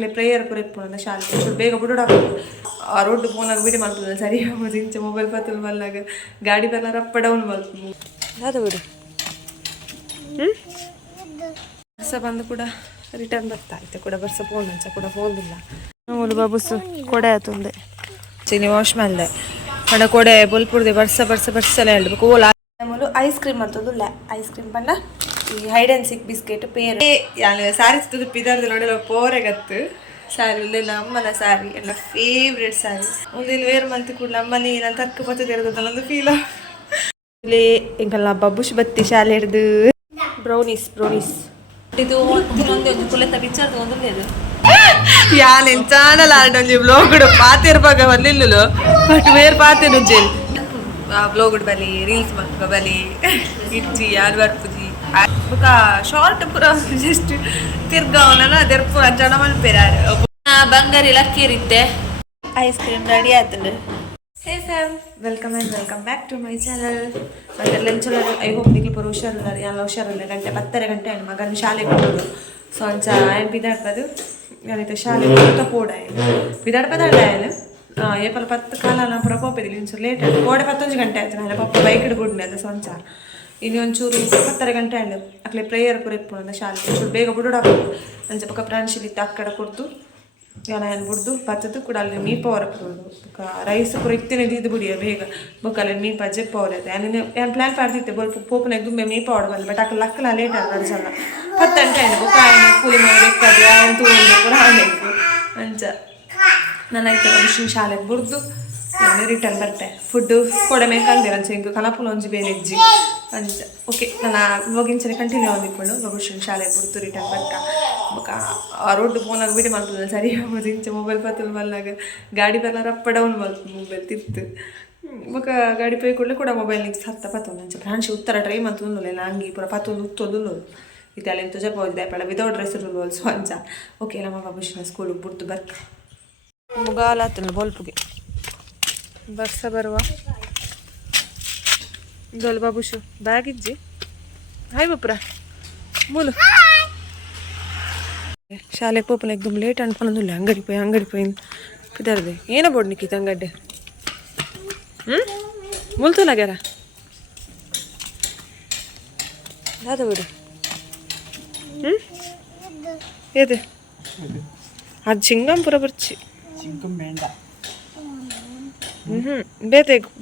ಅಕ್ಲೆ prayer ಪೂರ ಇಪ್ಪುಂಡು ಶಾಲೆ ಬೇಗ ಬಿಡೋಡ ಆ ರೋಡ್ ಫೋನಾಗ ವಿಡಿಯೋ ಮಾಡ್ತದೆ ಸರಿ ಆಗೋದು ಇಂಚ ಮೊಬೈಲ್ ಪತ್ತಲು ಮಲ್ಲಾಗ ಗಾಡಿ ಬರ್ಲಾರ ಅಪ್ಪ ಡೌನ್ ಮಾಡ್ತು ಅದು ಬಿಡು ಬರ್ಸ ಬಂದು ಕೂಡ ರಿಟರ್ನ್ ಬರ್ತಾ ಇತ್ತು ಕೂಡ ಬರ್ಸ ಫೋನ್ ಅಂಚ ಕೂಡ ಫೋನ್ ಇಲ್ಲ ನೋಡು ಬಾಬುಸು ಕೊಡೆ ಆತುಂದೆ ಚಿನಿ ವಾಶ್ ಮಾಡ್ದೆ ಅಡ ಕೊಡೆ ಬೊಲ್ಪುಡ್ದೆ ಬರ್ಸಲ ಹೇಳ್ಬೇಕು ಓಲ ಐಸ್ ಕ್ರೀಮ್ ಅಂತಂದು ಐಸ್ ಕ್ರೀಮ್ ಪಂಡ ಈ ಹೈಡ್ ಆ್ಯಂಡ್ ಸಿಕ್ ಬಿಸ್ಕೆಟ್ ಪೇರ್ ಸಾರಿ ಸಿಗ್ತದೆ ಪಿದಾರ್ದು ನೋಡಲ್ಲ ಪೋರೆಗತ್ತು ಸಾರಿ ಉಳ್ಳೆ ನಮ್ಮನ ಸಾರಿ ಎಲ್ಲ ಫೇವ್ರೇಟ್ ಸಾರಿ ಒಂದಿನ ವೇರ್ ಮಂತ್ ಕೂಡ ನಮ್ಮನೆ ನಾನು ತಕ್ಕ ಪತ್ತದ ಇರೋದಲ್ಲ ಫೀಲ್ ಇಲ್ಲಿ ಎಂಕಲ್ಲ ಬಬ್ಬುಶ್ ಬತ್ತಿ ಶಾಲೆ ಹಿಡ್ದು ಬ್ರೌನೀಸ್ ಇದು ಒಂದೊಂದೇ ಒಂದು ಕುಲೆತ ಬಿಚ್ಚಾರ್ದು ಒಂದೊಂದೇದು ಯಾನೇನು ಚಾನಲ್ ಆಡೊಂಜಿ ಬ್ಲಾಗುಡು ಪಾತಿರ್ಬಾಗ ಬರ್ಲಿಲ್ಲಲು ಬಟ್ ಬೇರೆ ಪಾತಿರುಂಜಿ ಬ್ಲಾಗುಡು ಬಲಿ ರೀಲ್ಸ್ ಮಕ್ಕ ಬಲಿ ಇಜ್ಜಿ ಯಾರು ಬರ್ಪುಜಿ ಬೊಕ ಶಾರ್ಟ್ ಪೂರ ಜಸ್ಟ್ ತಿರ್ಗವನ ಅದೆರ್ಪು ಜನ ಮಲ್ಪೇರಾರು ಬಂಗಾರಿ ಲಕ್ಕೇರಿತ್ತೆ ಐಸ್ ಕ್ರೀಮ್ ರೆಡಿ ಆಯ್ತಂಡು hey fam welcome back to my channel ಮತ್ತೆ ಲಂಚ್ ಐ ಹೋಪ್ ನಿಕ್ಲಿ ಪೂರ ಹುಷಾರಿಲ್ಲ ಎಲ್ಲ ಹುಷಾರಿಲ್ಲ 10:30 ಮಗನ ಶಾಲೆಗೆ ಹೋಗೋದು ಸೊ ಅಂಚ ಆಯ್ನು ಬಿದಾಡ್ಪದು ಯಾನೈತೆ ಶಾಲೆ ಪೋಡ ಬಿದಾಡ್ಪದ ಆಯ್ನು ಏಪಲ್ 10 ಕಾಲ ಪೂರ ಪೋಪಿದಿಲ್ಲ ಇಂಚೂರು ಲೇಟ್ ಆಯ್ತು ಕೋಡೆ 11 ಗಂಟೆ ಆಯ್ತು ನಾನು ಪಪ್ಪ ಬೈಕ್ ಹಿಡ್ಬಿಡ್ನೆ ಅದು ಸೊ ಅಂಚ ಇನ್ನು ಒಂಚೂರು 10:30 ಗಂಟೆ ಆಯ್ತು ಅಕ್ಲೆ ಪ್ರೇಯರ್ ಪೂರ ಇಪ್ಪುಂಡು ಶಾಲೆ ಒಂಚೂರು ಬೇಗ ಬಿಡೋಡು ಅಂಚ ಪಕ್ಕ ಪ್ರಾಣಿಶಿಲಿತ್ತು ಅಕ್ಕಡ ಕೊಡ್ತು ನಾನು ಬಿಡ್ದು ಪಚ್ಚದು ಕೂಡ ಅಲ್ಲಿ ಮೀಪ ಹೊರಪುಡು ರೈಸ್ ಪೂರ ಇತ್ತೇನೆ ಇದು ಬಿಡಿಯ ಬೇಗ ಬೊಕ್ಕಲ್ಲಿ ಮೀಪ ಜೆಪ್ಪ ಹೊರೈತೆ ನಾನು ಪ್ಲ್ಯಾನ್ ಮಾಡ್ತಿದ್ದೆ ಬೋಲ್ ಪೋಪನಾಗ ದುಂಬೆ ಮೀಪ ಹೊಡಬಲ್ಲ ಬಟ್ ಅಕ್ಕ ಲಕ್ಕಲ ಲೇಟ್ ಆಗ ಅನ್ಸಲ್ಲ 10 ಗಂಟೆ ಆಯ್ತು ಬೊಕ್ಕ ಕೂಲಿ ಮಾಡಬೇಕಾದ್ರೆ ಆಯ್ತು ತಗೊಂಡು ಪೂರ ಹಾಬೇಕು ಅಂಚ ನಾನಾಯ್ತು ಮಿಷಿನ್ ಶಾಲೆಗೆ ಬಿಡ್ದು ನಾನು ರಿಟರ್ನ್ ಬರ್ತೆ ಫುಡ್ಡು ಕೊಡೆ ಮೇಕಂದಿರ ಅಂಚೆ ಹಿಂಗೆ ಕಲಪುಲ ಒಂಜಿ ಬೇರೆ ಎಜ್ಜಿ ಅಂಚ ಓಕೆ ನಾನು ಇವಾಗಿಂಚನೆ ಕಂಟಿನ್ಯೂ ಆದಿಕೊಂಡು ಮಿಷಿನ್ ಶಾಲೆಗೆ ಬಿಡ್ತು ರಿಟರ್ನ್ ಬರ್ಕ ಬೊಕ್ಕ ಆ ರೋಡ್ ಫೋನಾಗ ವಿಡಿಯೋ ಮಾಡ್ತದೆ ಸರಿ ಆಗೋದು ಇಂಚ ಮೊಬೈಲ್ ಪತ್ತಲು ಮಲ್ಲಾಗ ಗಾಡಿ ಬರ್ಲಾರ ಅಪ್ಪ ಡೌನ್ ಮಾಡ್ತು ಮೊಬೈಲ್ ತಿತ್ತು ಬೊಕ್ಕ ಗಾಡಿ ಪೈ ಕೂಡಲೇ ಕೂಡ ಮೊಬೈಲ್ ನಿಂಗೆ ಹತ್ತ ಪತ್ತೊಂದು ಅಂಚ ಪ್ರಾಣಿಸಿ ಉತ್ತರ ಟ್ರೈ ಮಂತೊಂದು ಇಲ್ಲ ಅಂಗಿ ಪೂರ ಪತ್ತೊಂದು ಉತ್ತೋದು ಇದು ಅಲ್ಲಿ ತುಜಪ ಹೋಗಿದೆ ಪಳ ವಿದೌಟ್ ಡ್ರೆಸ್ ಇರೋದು ಸೊ ಅಂಚ ಓಕೆ ನಮ್ಮ ಬಾಬುಶಿನ ಸ್ಕೂಲಿಗೆ ಬಿಡ್ತು ಬರ್ಕ ಮುಗಾಲಾತಲ್ಲ ಬೋಲ್ಪುಗೆ ಬರ್ಸ ಬರುವ ಇದೊಲ್ ಬಾಬುಶು ಬ್ಯಾಗ್ ಇಜ್ಜಿ ಹಾಯ್ ಬಪ್ಪುರ ಮೂಲು ಶಾಲೆಗೆ ಪೋಪನ ಎಕ್ದಮ್ ಲೇಟ್ ಅನ್ಕೊಂಡಲ್ಲ ಅಂಗಡಿ ಪೋಯಿ ಪಿದಾರ್ದೆ ಏನ ಬೋಡ್ನಿಕ್ಕಿತ್ತು ಅಂಗಡ್ಡೆ ಮುಲ್ತುಲಾಗ್ಯಾರ ದಾದ ಬಿಡು ಏದು ಅದು ಚಿಂಗಂ ಪೂರ ಬರ್ಚಿ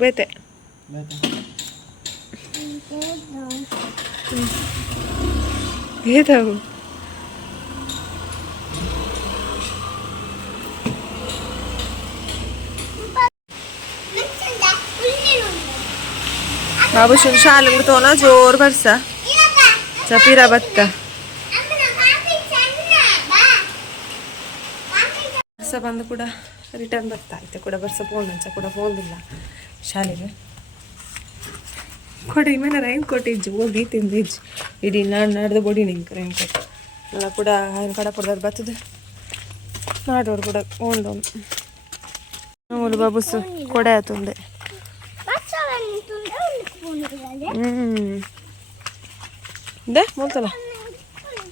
ಬೇತೆ ಏದಾವು ಬಾಬುಶನ್ ಶಾಲೆಗೆ ತೋನ ಜೋರ್ ಬರ್ಸ ಚಪೀರ ಬತ್ತ ಬರ್ಸ ಬಂದು ಕೂಡ ರಿಟರ್ನ್ ಬರ್ತಾ ಇತ್ತು ಕೂಡ ಬರ್ಸ ಫೋನ್ ಅಂಚ ಕೂಡ ಫೋನ್ ಇಲ್ಲ ಶಾಲೆಗೆ ಕೊಡಿ ಮೇಲೆ ರೈನ್ ಕೋಟ್ ಇಜ್ಜು ಹೋಗಿ ತಿಂದಿಜ್ಜು ಇಡೀ ನಾಡ್ದು ಬೊಡಿ ನಿಂಗೆ ರೈನ್ ಕೋಟ್ ಎಲ್ಲ ಕೂಡ ఆయన ಕಡೆ ಕೊಡ್ದಾರು ಬರ್ತದೆ ನಾಡೋರು ಕೂಡ ಓಂಡೋನು ನೋಡು ಬಾಬುಸು ಕೊಡೆ ಆತುಂದೆ ಇದೆ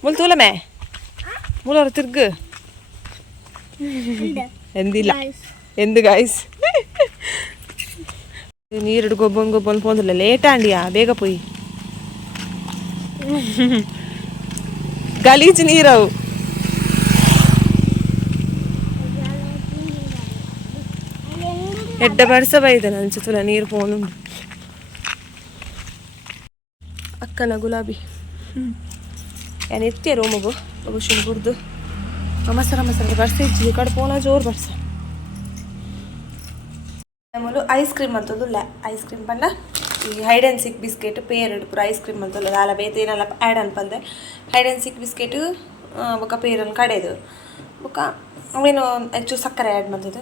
ಮುಲ್ತುಲ ಮೇ ಮೂಲವ್ರು ತಿರ್ಗು ಎಂದಿಲ್ಲ ಎಂದು ಗಾಯ್ಸ್ ನೀರು ಗೊಬ್ಬನ್ ಪೋಂದಿಲ್ಲ ಲೇಟ್ ಆಂಡಿಯಾ ಬೇಗ ಪೋಯಿ ಗಲೀಜು ನೀರವು ಎಡ್ಡ ಬರ್ಸ ಬೈದ ಅನ್ಸುತ್ತಲ್ಲ ನೀರು ಪೋನು ಅಕ್ಕನ ಗುಲಾಬಿ ಏನು ಎತ್ತಿಯ ರೋಮಗು ಬಗುಶನ್ ಕುಡ್ದು ಮಸರ ಬರ್ಸ ಇಜ್ಜಿ ಕಡೆ ಪೋನ ಜೋರು ಬರ್ಸ ಆಮೇಲೆ ಐಸ್ ಕ್ರೀಮ್ ಅಂತಂದು ಐಸ್ ಕ್ರೀಮ್ ಪಂಡ ಈ ಹೈಡ್ ಆ್ಯಂಡ್ ಸಿಕ್ ಬಿಸ್ಕೆಟ್ ಪೇರ್ ಪೂರ ಐಸ್ ಕ್ರೀಮ್ ಅಂತಲ್ಲ ಅಲ್ಲ ಬೇತೆ ಏನೆಲ್ಲ ಆ್ಯಡ್ ಅನ್ಪಂದೆ ಹೈಡ್ ಆ್ಯಂಡ್ ಸಿಕ್ ಬಿಸ್ಕೆಟ್ ಬೊಕ್ಕ ಪೇರನ್ನು ಕಡೆದು ಬೊಕ್ಕ ಅವೇನು ಚೂರು ಸಕ್ಕರೆ ಆ್ಯಡ್ ಮಾಡ್ತಿದ್ದು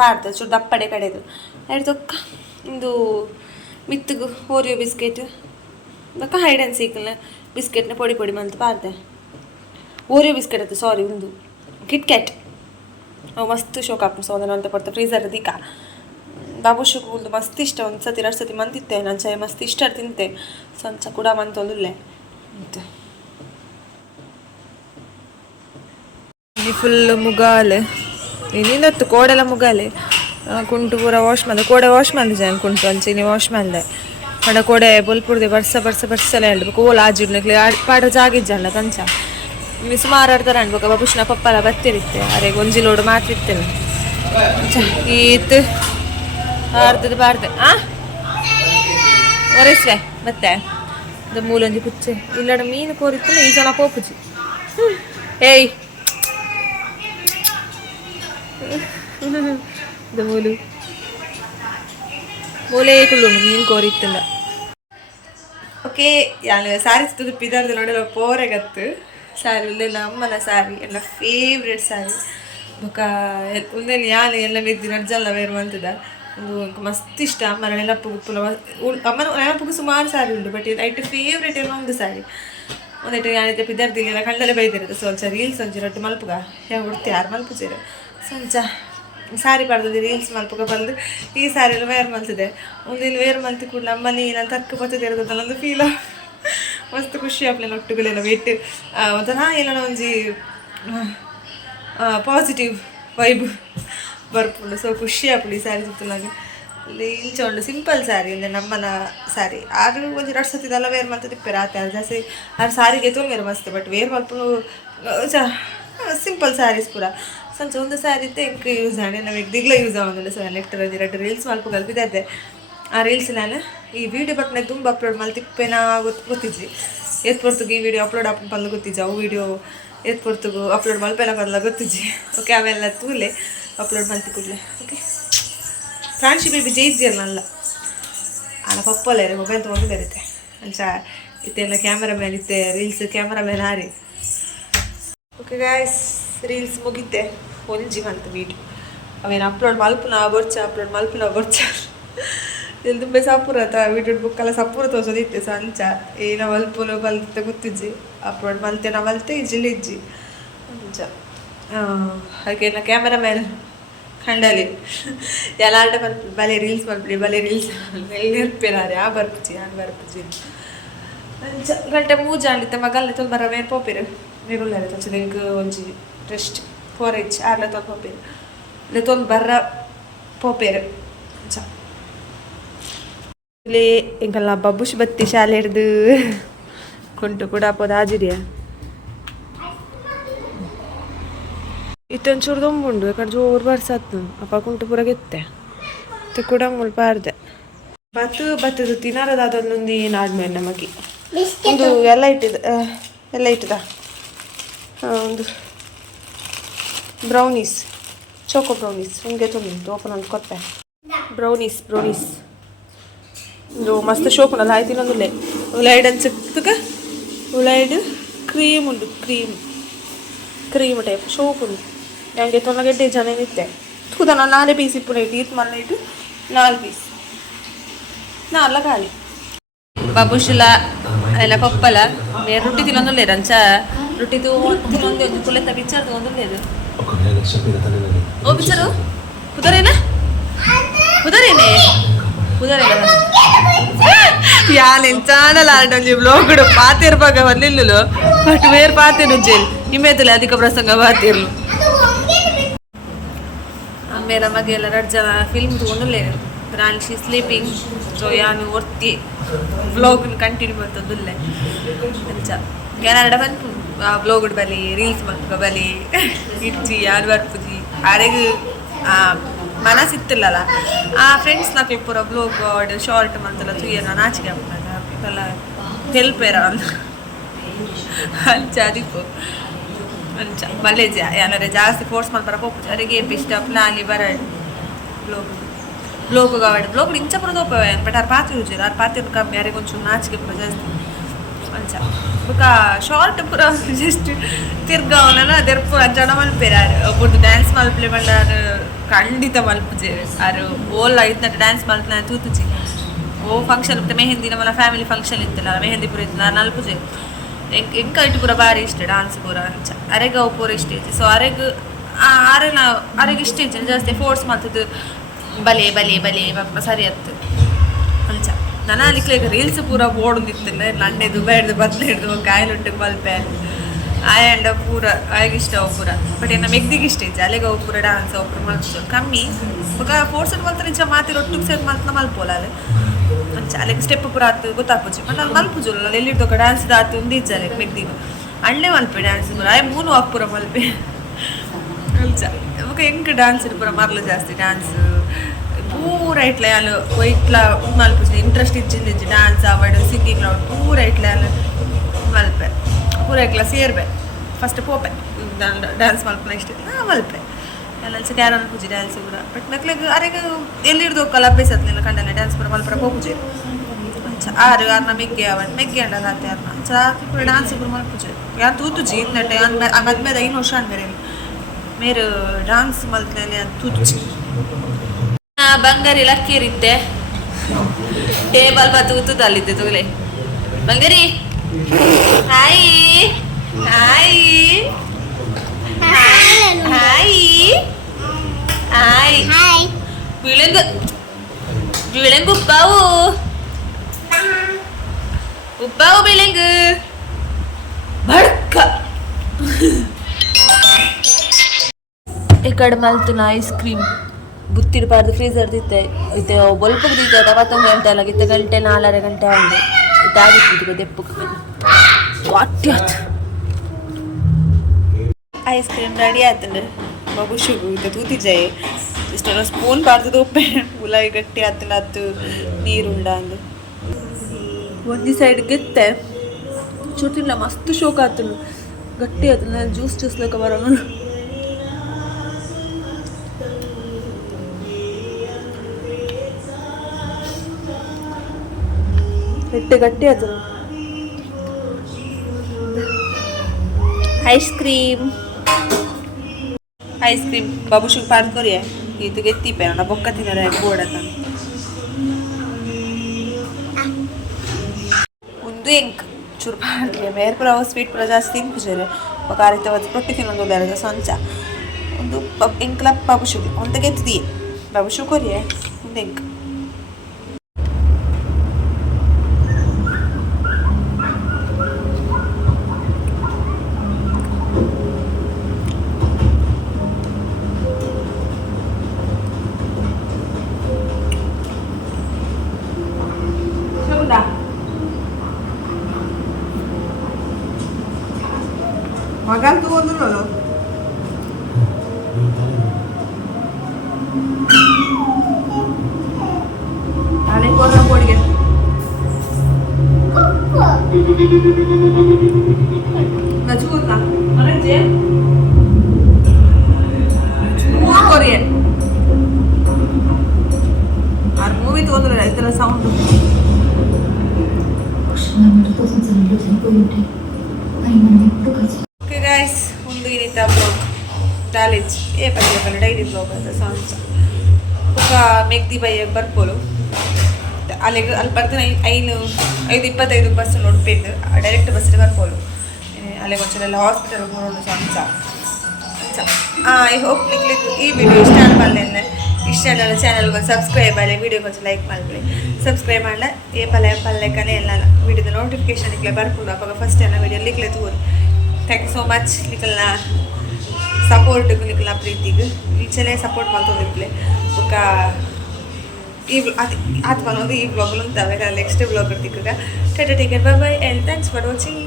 ಪಾಡ್ದು ಚೂರು ದಪ್ಪಡೆ ಕಡೆದು ಹಿಡ್ದೊಕ್ಕ ಇಂದು ಮಿತ್ತಗು ಓರಿಯೋ ಬಿಸ್ಕೆಟ್ ಬೊಕ್ಕ ಹೈಡ್ ಆ್ಯಂಡ್ ಸಿಕ್ನ ಬಿಸ್ಕೆಟ್ನ ಪೊಡಿ ಮಂತು ಪಾಡ್ದೆ ಓರಿಯೋ ಬಿಸ್ಕೆಟ್ ಅದು ಸಾರಿ ಒಂದು ಕಿಟ್ ಕ್ಯಾಟ್ ಅವು ಮಸ್ತ್ ಶೋಕ್ ಹಾಕ್ತು ಸೊ ಅದನ್ನು ಅಂತ ಕೊಡ್ತೆ ಫ್ರೀಸರ್ ದೀಕ ಬಾಬುಶುಗೂ ಒಂದು ಮಸ್ತ್ ಇಷ್ಟ ಒಂದು ಸತಿ 2 ಸತಿ ಮಂತಿತ್ತೆ ನಾನು ಚಾಯ್ ಮಸ್ತ್ ಇಷ್ಟ ತಿಂತೆ ಸಂಚ ಕೂಡ ಮಂತೊಂದುಲ್ಲೆ ಈ ಫುಲ್ ಮುಗಾಲು ಇನ್ನೊತ್ತು ಕೋಡೆಲ್ಲ ಮುಗಾಲೆ ಕುಂಟು ಪೂರ ವಾಶ್ ಮಾಡಿದೆ ಕೋಡೆ ವಾಶ್ ಮಾಡಿದೆ ಜನ ಕುಂಟು ಅಂಚಿನಿ ವಾಶ್ ಮಾಡಿದೆ ಪಂಡ ಕೋಡೆ ಬೊಲ್ಪುರ್ದೆ ಬರ್ಸಲ ಹೇಳ್ಬೇಕು ಓಲ್ ಆಜಿಡ್ಲಿಕ್ಕೆ ಪಾಡ ಜಾಗಿಜ್ಜಲ್ಲ ಕಂಚ ಇನ್ನು ಸುಮಾರು ಆಡ್ತಾರೆ ಅನ್ಬೇಕು ಬಾಬುಷ್ಣ ಪಪ್ಪಲ ಬತ್ತಿರುತ್ತೆ ಅರೆ ಗೊಂಜಿಲೋಡು ಮಾಡ್ತಿರ್ತೇನೆ ಈತ್ ಆಡ್ತದೆ ಬಾರ್ದೆ ಒರೆಸ್ವೆ ಮತ್ತೆ ಅದು ಮೂಲಂಜಿ ಪುಚ್ಚೆ ಇಲ್ಲಡ ಮೀನು ಕೋರಿತ್ತು ಈ ಜನ ಕೋಪುಜಿ ಏಯ್ ಇದು ಮೂಲೆ ಕುಳ್ಳು ಮೀನು ಕೋರಿತ್ತಿಲ್ಲ ಓಕೆ ಯಾನು ಸಾರಿ ಸಿತ್ತದು ಪಿದಾರ್ದು ನೋಡಲ್ಲ ಪೋರೆಗತ್ತು ಸಾರಿ ಉಲ್ಲೆಲ್ಲ ಅಮ್ಮನ ಸಾರಿ ಎಲ್ಲ ಫೇವ್ರೆಟ್ ಸಾರಿ ಬೊಕ ಉಂದಲ್ಲಿ ಯಾನು ಎಲ್ಲ ಮೆದ್ದಿ ನಡ್ಜಲ್ಲ ಬೇರೆ ಅಂತದ ಒಂದು ಮಸ್ತ್ ಇಷ್ಟ ಅಮ್ಮನ ನೆನಪು ಪುಲ ಅಮ್ಮನ ನೆನಪುಗೂ ಸುಮಾರು ಸಾರಿ ಉಂಟು ಬಟ್ ಐಟ್ ಫೇವ್ರೇಟ್ ಎಲ್ಲ ಒಂದು ಸಾರಿ ಒಂದೈಟು ಯಾನಿದ್ದೆ ಪಿದಾರ್ದಿಲ್ಲ ಕಣ್ಣಲ್ಲೇ ಬೈದಿರುತ್ತೆ ಸೊ ಒಂಚ ರೀಲ್ಸ್ ಒಂಚೂರು ರೊಟ್ಟಿ ಮಲ್ಪುಗ ಯಾವ ಉಡ್ತಿ ಯಾರು ಮಲ್ಪುಜೇರು ಸಂಚ ಸಾರಿ ಬರ್ದಿದೆ ರೀಲ್ಸ್ ಮಲ್ಪುಗ ಬಂದು ಈ ಸಾರಿ ಎಲ್ಲ ವೇರ್ ಮಲ್ತಿದೆ ಒಂದು ಇಲ್ಲಿ ವೇರ್ ಮಲ್ತಿ ಕೂಡ ಅಮ್ಮನಿ ನಾನು ತರ್ಕ ಬರ್ತದೆ ಇರೋದಲ್ಲ ಒಂದು ಫೀಲ ಮಸ್ತ್ ಖುಷಿ ಆಗ್ಲಿಲ್ಲ ಒಟ್ಟುಗಳೆಲ್ಲ ವೆಟ್ ಒಂಥರ ಏನೋ ಒಂಜಿ ಪಾಸಿಟಿವ್ ವೈಬ್ ಬರ್ಪುಂಡು ಸೊ ಖುಷಿ ಆಗ್ಲಿ ಈ ಸ್ಯಾರಿ ಸುತ್ತಲಾಗ ಇಲ್ಲಿ ಇಂಚ ಉಂಡು ಸಿಂಪಲ್ ಸ್ಯಾರಿ ಅಂದರೆ ನಮ್ಮನ ಸ್ಯಾರಿ ಆರು ಒಂದು 2 ಸತಿದೆಲ್ಲ ವೇರ್ ಮಾಡ್ತಾ ತಿಪ್ಪೇರೆ ಆತ ಜಾಸ್ತಿ ಆರು ಸಾರಿಗೆ ತೊಂದರೆ ಮಸ್ತ್ ಬಟ್ ವೇರ್ ಮಲ್ಪು ಸಿಂಪಲ್ ಸ್ಯಾರೀಸ್ ಪೂರ ಸಂಚ ಒಂದು ಸ್ಯಾರಿ ಇತ್ತೆ ಎಂಕ್ ಯೂಸ್ ಆಣೆ ನಾವು ದಿಗ್ಲ ಯೂಸ್ ಆಗೋದು ಸೊ ನೆಕ್ಸ್ಟ್ 2 ರೀಲ್ಸ್ ಮಲ್ಪ ಕಲ್ಪಿದ್ದೆ ಆ ರೀಲ್ಸ್ ನಾನು ಈ ವಿಡಿಯೋ ಬಟ್ನೆ ತುಂಬ ಅಪ್ಲೋಡ್ ಮಾಡಿ ತಿಪ್ಪೇನ ಗೊತ್ತಿದ್ವಿ ಎತ್ ಪೊರ್ತುಗೆ ಈ ವಿಡಿಯೋ ಅಪ್ಲೋಡ್ ಹಾಕೊಂಡು ಬಂದು ಗೊತ್ತಿದ್ಜಿ ಅವು ವಿಡಿಯೋ ಎತ್ ಪೊರ್ತುಗು ಅಪ್ಲೋಡ್ ಮಲ್ಪೆಲ್ಲ ಬರಲ್ಲ ಗೊತ್ತಿದ್ಜಿ ಓಕೆ ಅವೆಲ್ಲ ತೂಲೆ ಅಪ್ಲೋಡ್ ಮಾಡ್ತಿ ಕೂಡಲೇ ಓಕೆ ಫ್ರಾನ್ಶಿ ಬೇಬಿ ಜೈಜ್ಜಿಯಲ್ಲ ಅಲ್ಲ ಅಲ್ಲ ಪಪ್ಪಲ್ಲ ಇರೋ ಮೊಬೈಲ್ ತೊಗೊಂಡು ಬರುತ್ತೆ ಅಂಚ ಇತ್ತೆಲ್ಲ ಕ್ಯಾಮರಾಮ್ಯಾನ್ ಇತ್ತೆ ರೀಲ್ಸ್ ಕ್ಯಾಮರಾಮ್ಯಾನ್ ಹಾರಿ ಓಕೆ ಗಾಯ್ಸ್ ರೀಲ್ಸ್ ಮುಗಿತೆ ಒಂಜಿ ಬಂತು ವೀಡಿಯೋ ಅವೇನು ಅಪ್ಲೋಡ್ ಮಲ್ಪುನ ಬರ್ಚ ಇಲ್ಲಿ ತುಂಬ ಸಪೂರ ವೀಡಿಯೋ ಬುಕ್ಕೆಲ್ಲ ಸಪೂರ ತೋರ್ಸೋದಿತ್ತೆ ಸಂಚ ಏನ ಮಲ್ಪುನ ಬಲ್ತ ಗೊತ್ತಿಜ್ಜಿ ಅಪ್ಲೋಡ್ ಮಲ್ತೆನ ಮಲ್ತೆ ಇಜ್ಜಿಲಿ ಇಜ್ಜಿ ಅಂಚ ಹಾಗೆ ಕ್ಯಾಮರಾಮ್ಯಾನ್ ಖಂಡಲಿ ಎಲ್ಲ ಆಟ ಮಲ್ಪಿ ಬಲೆ ರೀಲ್ಸ್ ಮಲ್ಪಿ ಬಲೆ ರೀಲ್ಸ್ ನೆರ್ಪೇನಾರೆ ಆ ಬರ್ಪುಜಿ ಅಂಚ ಗಂಟೆ ಮೂಜಾಂಡಿತ್ತೆ ಮಗಲ್ಲೆ ತೊಂದು ಬರ ಮೇನ್ ಪೋಪಿರು ಮೇರುಳ್ಳಾರೆ ತೊಂಚ ನೆಂಗ್ ಒಂಜಿ ರೆಸ್ಟ್ 4H ಆರ್ಲೆ ತೊಂದು ಪೋಪಿರು ಇಲ್ಲ ತೊಂದು ಬರ್ರ ಪೋಪೇರು ಅಂಚ ಇಲ್ಲಿ ಇಂಕಲ್ಲ ಬಬ್ಬುಶ್ ಬತ್ತಿ ಶಾಲೆ ಹಿಡ್ದು ಕುಂಟು ಕೂಡ ಅಪ್ಪದ ಹಾಜಿರಿಯ ಇತ್ತೊಂಚೂರು ದೊಂಬುಂಡು ಯಾಕಂದ್ರೆ ಜೋರು ಬರ್ಸತ್ತು ಅಪ್ಪ ಕುಂಟು ಪೂರ ಗೆತ್ತೆ ಮತ್ತೆ ಕೂಡ ಮುಲ್ಪ ಅರ್ದೆ ಬತ್ತದು ತಿನ್ನರದ ಅದೊಂದೊಂದು ಏನು ಆದ್ಮೇಲೆ ನಮಗೆ ಒಂದು ಎಲ್ಲ ಇಟ್ಟಿದ ಒಂದು ಬ್ರೌನೀಸ್ ಚೋಕೋ ಬ್ರೌನೀಸ್ ಹಿಂಗೆ ತೊಂದು ಓಪನ್ ಅಂತ ಕೊಟ್ಟೆ ಬ್ರೌನೀಸ್ ಇದು ಮಸ್ತ್ ಶೋಪ್ ಉಂಟು ಆಯ್ತು ಇನ್ನೊಂದು ಉಲಾಯ್ಡ್ ಅನ್ಸಕ್ಕ ಉಲಾಯ್ಡ್ ಕ್ರೀಮ್ ಉಂಟು ಕ್ರೀಮ್ ಟೈಪ್ ಶೋಪ್ ಉಂಟು ನನಗೆ ತೊಂದಗೆಡ್ಡೆ ಜನ ಇತ್ತೆ ತೂದ ನಾನು 4 ಪೀಸ್ ಇಪ್ಪು ಇಟ್ಟು ಮಲ್ಲ ಇಟ್ಟು 4 ಪೀಸ್ ನಾಲ್ಲ ಖಾಲಿ ಬಾಬುಶುಲ ಎಲ್ಲ ಪಪ್ಪಲ ಮೇರೆ ರೊಟ್ಟಿ ತಿನ್ನೊಂದುಲ್ಲೇರು ಅಂಚ ರೊಟ್ಟಿ ತಿನ್ನೊಂದು ಒಂದು ಕುಲೆತ ಬಿಚ್ಚರ್ ತೊಗೊಂದುಲ್ಲೇರು ಓ ಬಿಚ್ಚರು ಕುದರೇನ ಕುದರೇನೆ ಯಾನೇನು ಚಾನಲ್ ಆಡೊಂಜಿ ಬ್ಲಾಗುಡು ಪಾತಿರ್ಬಾಗ ಬರ್ಲಿಲ್ಲಲು ಬಟ್ ಬೇರೆ ಪಾತಿರು ಜೇಲ್ ಇಮೇತಲೆ ಅಧಿಕ ಪ್ರಸಂಗ ಪಾತಿರ್ಲು ಆಮೇಲೆ ನಮಗೆ ಎಲ್ಲ 2 ಜನ ಫಿಲ್ಮ್ ತೊಗೊಂಡುಲ್ಲೇರು ನಾನು ಶಿ ಸ್ಲೀಪಿಂಗ್ ಸೊ ಯಾನು ಒರ್ತಿ ವ್ಲಾಗ್ನ ಕಂಟಿನ್ಯೂ ಮಾಡ್ತದುಲ್ಲೆ ಅಂಚ ಯಾನಾಡ ಬಂತು ಆ ವ್ಲಾಗುಡ್ ಬಲಿ ರೀಲ್ಸ್ ಮಾಡ್ಕೊ ಬಲಿ ಇಡ್ಜಿ ಯಾರು ಬರ್ಪುಜಿ ಆರೆಗ್ ಮನಸ್ಸಿತ್ತಿಲ್ಲಲ್ಲ ಆ ಫ್ರೆಂಡ್ಸ್ ನಕ್ಲು ಪೂರ ಬ್ಲಾಗ್ ಶಾರ್ಟ್ ಮಂತೆಲ್ಲ ತುಯ್ಯ ನಾನು ಆಚೆಗೆ ಆಗ್ತದೆ ಎಲ್ಲ ಹೆಲ್ಪೇರ ಅಂಚ ದಿಕ್ಕು ಅಂಚ ಮಲ್ಲೇಜ ಏನಾರೆ ಜಾಸ್ತಿ ಫೋರ್ಸ್ ಮಾಡ್ಬಾರ ಹೋಗ್ಬೋದು ಅವರಿಗೆ ಇಷ್ಟ ಪ್ಲಾಲಿ ಬರ ಬ್ಲೋಗ್ ಬ್ಲೋಗ್ ಇಂಚ ಪುರ ತೋಪವೆ ಬಟ್ ಅವ್ರ ಪಾತ್ರೆ ರುಚಿ ಅವ್ರ ಪಾತ್ರೆ ಕಮ್ಮಿ ಯಾರಿಗೆ ಒಂಚೂರು ನಾಚಿಕೆ ಪುರ ಜಾಸ್ತಿ ಅಂಚ ಬೊಕ ಶಾರ್ಟ್ ಪುರ ಜಸ್ಟ್ ತಿರ್ಗವನ ಅದೆರ್ಪು ಅಂಚನ ಮಲ್ಪೇರ ಒಬ್ಬರದು ಡ್ಯಾನ್ಸ್ ಮಲ್ಪಲೆ ಬಂಡ ಖಂಡಿತ ಮಲ್ಪುಜೆ ಆರು ಓಲ್ ಐತ್ನ ಡ್ಯಾನ್ಸ್ ಮಲ್ಪನ ತೂತುಜಿ ಓ ಫಂಕ್ಷನ್ ಇತ್ತು ಮೆಹಂದಿ ನಮ್ಮಲ್ಲ ಫ್ಯಾಮಿಲಿ ಫಂಕ್ಷನ್ ಇತ್ತಲ್ಲ ಮೆಹಂದಿ ಪುರ ಇತ್ತು ನಾನು ನಲ್ಪುಜೆ ಎಂಕ ಇಟ್ಟು ಪೂರ ಭಾರಿ ಇಷ್ಟ ಡಾನ್ಸ್ ಪೂರ ಅಂಚ ಅರೆಗ ಅವು ಪೂರ ಇಷ್ಟ ಐತಿ ಸೊ ಅರೆಗೆ ಇಷ್ಟ ಐತಿ ಜಾಸ್ತಿ ಫೋರ್ಸ್ ಮಾಡ್ತದ್ದು ಬಲೆ ಸರಿ ಅತ್ತು ಅಂಚ ನಾನು ಅಲ್ಲಿಕ್ಲೆ ರೀಲ್ಸ್ ಪೂರ ಓಡೋದಿತ್ತಿಲ್ಲ ನನ್ನೆದು ಬೇಡ್ದು ಬದ್ಲಿಡ್ದು ಕಾಯಿಲುಂಟು ಮಲ್ಪೆ ಆಯಂಡ ಪೂರ ಆಯ್ಗಿಷ್ಟ ಅವು ಪೂರ ಬಟ್ ಇನ್ನು ಮೆಗ್ದಿಗೆ ಇಷ್ಟ ಇಜ್ಜೆ ಅಲ್ಲಿಗೆ ಅವು ಪೂರ ಡ್ಯಾನ್ಸ್ ಅವು ಪೂರ ಮಲ್ಪು ಕಮ್ಮಿ ಈಗ ಫೋರ್ಸೆಟ್ ಮಲ್ತಾರೆ ನಿಜ ಮಾತಿರ ಒಟ್ಟಿಗೆ ಸೇರಿ ಮಲ್ತನ ಮಲ್ಪೋಲ ಅಲ್ಲಿ ಅಲ್ಲಿಗೆ ಸ್ಟೆಪ್ ಪೂರ ಆತು ಗೊತ್ತಾಪುಜಿ ಬಟ್ ಅಲ್ಲಿ ಮಲ್ಪುಜಲ್ಲ ಎಲ್ಲಿಡ್ದೋಕ ಡ್ಯಾನ್ಸ್ ಆತು ಒಂದು ಇಜ್ಜಲೆ ಮೆಗ್ದಿಗೆ ಅಣ್ಣೆ ಮಲ್ಪೆ ಡ್ಯಾನ್ಸ್ ಆಯ್ ಮೂನು ಹಾಕ್ ಪೂರ ಮಲ್ಪೆ ಅಲ್ಚ ಇವಾಗ ಹೆಂಗೆ ಡ್ಯಾನ್ಸ್ ಪೂರ ಮರ್ಲು ಜಾಸ್ತಿ ಡ್ಯಾನ್ಸ್ ಪೂರ ಇಟ್ಲೆ ಅಲ್ಲಿ ಇಟ್ಲ ಮಲ್ಪುಜಿ ಇಂಟ್ರೆಸ್ಟ್ ಇಜ್ಜಿಂದ ಇಜ್ಜಿ ಡ್ಯಾನ್ಸ್ ಆವಡ್ ಸಿಂಗಿಂಗ್ ರೌಂಡ್ ಪೂರ ಇಟ್ಲೆ ಅಲ್ಲಿ ಮಲ್ಪೆ ಪೂರ ಇಟ್ಲ ಸೇರ್ಬೆ ಫಸ್ಟ್ ಪೋಪೆ ಡ್ಯಾನ್ಸ್ ಮಲ್ಪನ ಇಷ್ಟ ಮಲ್ಪೆ ಎಲ್ಲ ಕ್ಯಾರನ್ ಪೂಜಿ ಡ್ಯಾನ್ಸ್ ಕೂಡ ಬಟ್ ಮಕ್ಳಿಗೆ ಅರೆಗೆ ಎಲ್ಲಿಡ್ದು ಹೋಗಲ್ಲ ಅಭ್ಯಾಸ ಹತ್ತಲಿಲ್ಲ ಕಂಡಲ್ಲ ಡ್ಯಾನ್ಸ್ ಪೂರ ಮಲ್ಪರ ಹೋಗುಜಿ ಆರ್ನ ಮೆಗ್ಗೆ ಅವನ್ ಮೆಗ್ಗೆ ಅಂಡಲ್ಲ ಅತ್ತೆ ಅರ್ನ ಚಾಕಿ ಪೂರ ಡ್ಯಾನ್ಸ್ ಪೂರ ಮಲ್ಪುಜಿ ಯಾರು ತೂತುಜಿ ಇದ್ನಟ್ಟೆ ಮದ್ಮೇದ 5 ವರ್ಷ ಅಂದ್ಮೇಲೆ ಮೇರು ಡ್ಯಾನ್ಸ್ ಮಲ್ತನೆ ಅಂತ ತೂತುಜಿ ಬಂಗಾರಿ ಲಕ್ಕೇರಿದ್ದೆ ಟೇಬಲ್ ಬತ್ತು ತೂತಲ್ಲಿದ್ದೆ ತೋಲೆ ಬಂಗಾರಿ hi hi hi hi hi ವಿಳಂಗು ವಿಳಂಗು ಉಪ್ಪಾವು ಉಪ್ಪಾವು ವಿಳಂಗು ಬಡ್ಕ ಈ ಕಡೆ ಮಲ್ತನ ಐಸ್ ಕ್ರೀಮ್ ಬುತ್ತಿಡ್ಬಾರ್ದು ಫ್ರೀಸರ್ ದಿತ್ತೆ ಇತ್ತೆ ಬೊಲ್ಪಗೆ ದಿತ್ತೆ 11 ಗಂಟೆ ಅಲ್ಲ 2 ಗಂಟೆ 4 ಗಂಟೆ ಆಗಿದೆ ಇದಾಗಿತ್ತು ದೆಪ್ಪಕ್ಕೆ ವಾಟ್ಯ ಐಸ್ ಕ್ರೀಮ್ ರೆಡಿ ಆಯ್ತಂದ್ರೆ ಬಬುಶುಗು ಇದು ತೂತಿಜಾಯಿ ಇಷ್ಟೆಲ್ಲ ಸ್ಪೂನ್ ಬಾರ್ದು ಉಪ್ಪೆ ಉಲಾಯಿ ಗಟ್ಟಿ ಆತಲ್ಲ ಅದು ನೀರುಂಡ ಅಂದು ಒಂದು ಸೈಡ್ ಗೆತ್ತೆ ಚೂಟಿಲ್ಲ ಮಸ್ತ್ ಶೋಕ ಆತನು ಗಟ್ಟಿ ಆತನ ಜ್ಯೂಸ್ ಲೆಕ್ಕ ಬರೋಣ ಗಟ್ಟಿ ಆತನು ಐಸ್ ಕ್ರೀಮ್ ಬಾಬುಶಿಗೆ ಪಾರ್ಕೊರಿಯ ಇದು ಗೆತ್ತಿಪೆ ನೋಡ ಬೊಕ್ಕ ತಿನ್ನೋರ ಬೋಡತ ಒಂದು ಎಂಕ್ ಚೂರು ಪಾರ್ಲಿಯ ಬೇರೆ ಪುರ ಸ್ವೀಟ್ ಪುರ ಜಾಸ್ತಿ ತಿನ್ಪುಜರೆ ఒక ಅರಿತ ರೊಟ್ಟಿ ತಿನ್ನೊಂದು ಬೇರೆ ಸಂಚ ಒಂದು ಎಂಕ್ಲ ಬಾಬುಶಿಗೆ ಒಂದು ಗೆತ್ತಿದೀಯ ಬಾಬುಶು ಕೊರಿಯ ಒಂದು ಎಂಕ್ ಮಗಲ್ ತಗೊಂಡ್ರು ನಾಳೆ ಕೊಡ್ರ ಬೋಡಿಗೆ ನಚ್ಕೂತ ಮರಜೆ ಕೊರಿಯೆ ಆ ಮೂವಿ ತಗೊಂಡ್ರೆ ಈ ಥರ ಸೌಂಡು ಓಕೆ ಗೈಸ್ ಒಂದು ಏನಿತ್ತ ಬ್ಲಾಗ್ ಚಾಲೆಂಜ್ ಏ ಪಲ್ಯ ಡೈಲಿ ಬ್ಲಾಗ್ ಅಂತ ಸಾಂಗ್ಸ್ ఒక ಮೆಗ್ದಿ ಬೈಯಕ್ಕೆ ಬರ್ಬೋದು ಅಲ್ಲಿಗೆ ಅಲ್ಲಿ ಬರ್ತಾನೆ 5-25 ಬಸ್ ನೋಡ್ಬೇಕು ಡೈರೆಕ್ಟ್ ಬಸ್ಸಿಗೆ ಬರ್ಬೋದು ಅಲ್ಲಿಗೆ ಒಂಚೂರೆಲ್ಲ ಹಾಸ್ಪಿಟಲ್ ಹೋಗೋಣ ಸಾಂಗ್ಸ ಐ ಹೋಪ್ ನಿಕ್ಲಿಕ್ಕೆ ಈ ವಿಡಿಯೋ ಇಷ್ಟ ಅನ್ಬಲ್ಲೆ ಇಷ್ಟ ಅಲ್ಲ ಚಾನಲ್ಗೆ ಸಬ್ಸ್ಕ್ರೈಬ್ ಆಗಲಿ ವಿಡಿಯೋಗೆ ಒಂದು ಲೈಕ್ ಮಾಡಲಿ ಸಬ್ಸ್ಕ್ರೈಬ್ ಮಾಡಲ ಏ ಪಲ್ಲೆಕನೆ ಎಲ್ಲ ವಿಡಿಯೋದ ನೋಟಿಫಿಕೇಶನ್ ಇಕ್ಲೆ ಬರ್ಬೋದು ಅವಾಗ ಫಸ್ಟ್ ಎಲ್ಲ ವಿಡಿಯೋ ಲಿಕ್ಲೆ ತಗೋರಿ ಥ್ಯಾಂಕ್ ಯು ಸೋ ಮಚ್ ನಿಕಲ್ನ ಸಪೋರ್ಟ್ಗೆ ನಿಕಲ್ನ ಪ್ರೀತಿಗೆ ಈಚೆಲೆ ಸಪೋರ್ಟ್ ಮಾಡ್ತೋದಿಕ್ಲೆ ಬೊಕ್ಕ ಈ ಆತ್ಮನೊಂದು ಈ ಬ್ಲಾಗ್ ಅಂತ ನೆಕ್ಸ್ಟ್ ಬ್ಲಾಗ್ ಇರ್ತಿಕ್ಕಾಗ tata take care bye bye and thanks for watching